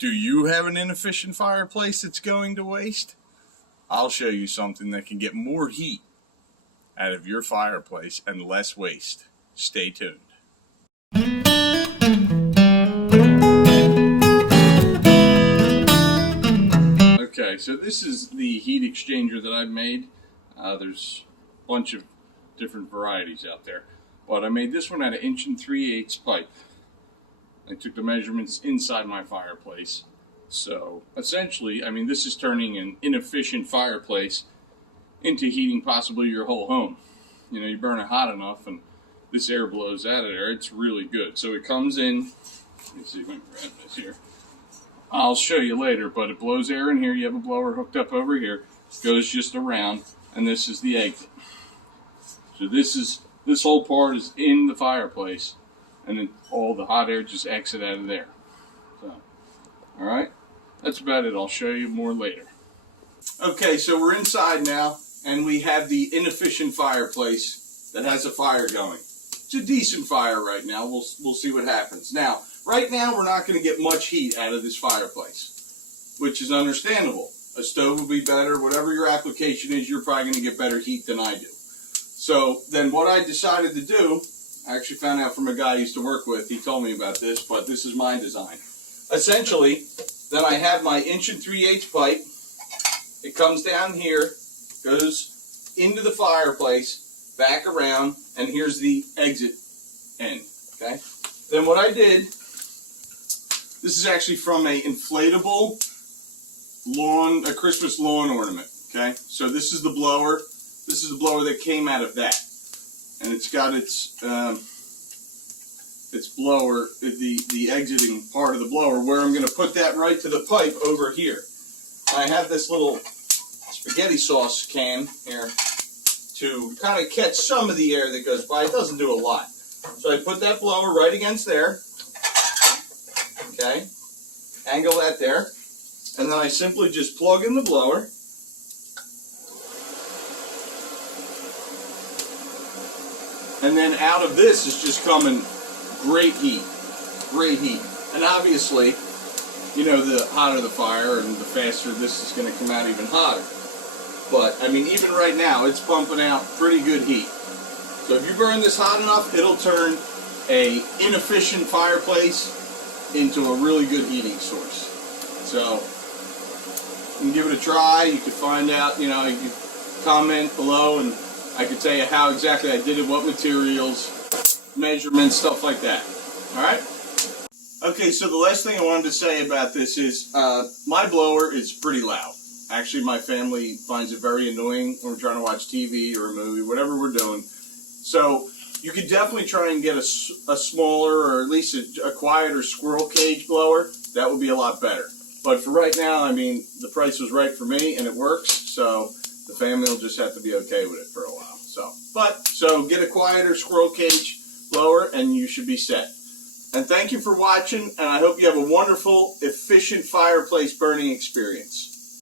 Do you have an inefficient fireplace that's going to waste? I'll show you something that can get more heat out of your fireplace and less waste. Stay tuned. Okay, so this is the heat exchanger that I've made. There's a bunch of different varieties out there, but I made this one out of 1 3/8 pipe. I took the measurements inside my fireplace. So essentially, I mean, this is turning an inefficient fireplace into heating possibly your whole home. You know, you burn it hot enough and this air blows out of there. It's really good. So it comes in, let me see if I can grab this here. I'll show you later, but it blows air in here. You have a blower hooked up over here. It goes just around, and this is the exit. So this whole part is in the fireplace, and then all the hot air just exit out of there. So, all right, that's about it. I'll show you more later. Okay, so we're inside now, and we have the inefficient fireplace that has a fire going. It's a decent fire right now. We'll see what happens. Now, right now, we're not going to get much heat out of this fireplace, which is understandable. A stove will be better. Whatever your application is, you're probably going to get better heat than I do. So then what I decided to do, I actually found out from a guy I used to work with. He told me about this, but this is my design. Essentially, then I have my 1 3/8 pipe. It comes down here, goes into the fireplace, back around, and here's the exit end. Okay. Then what I did, this is actually from a inflatable lawn, a Christmas lawn ornament. Okay. So this is the blower. This is the blower that came out of that, and it's got its blower, the exiting part of the blower, where I'm going to put that right to the pipe over here. I have this little spaghetti sauce can here to kind of catch some of the air that goes by. It doesn't do a lot. So I put that blower right against there. Okay. Angle that there. And then I simply just plug in the blower. And then out of this is just coming great heat. Great heat. And obviously, you know, the hotter the fire and the faster this is going to come out even hotter. But, I mean, even right now, it's pumping out pretty good heat. So if you burn this hot enough, it'll turn a inefficient fireplace into a really good heating source. So, you can give it a try. You can find out, you know, you can comment below and I can tell you how exactly I did it, what materials, measurements, stuff like that. Alright? Okay, so the last thing I wanted to say about this is my blower is pretty loud. Actually, my family finds it very annoying when we're trying to watch TV or a movie, whatever we're doing. So you could definitely try and get a smaller or at least a quieter squirrel cage blower. That would be a lot better. But for right now, I mean, the price was right for me and it works. So the family will just have to be okay with it for a while. So get a quieter squirrel cage blower and you should be set. And thank you for watching, and I hope you have a wonderful, efficient fireplace burning experience.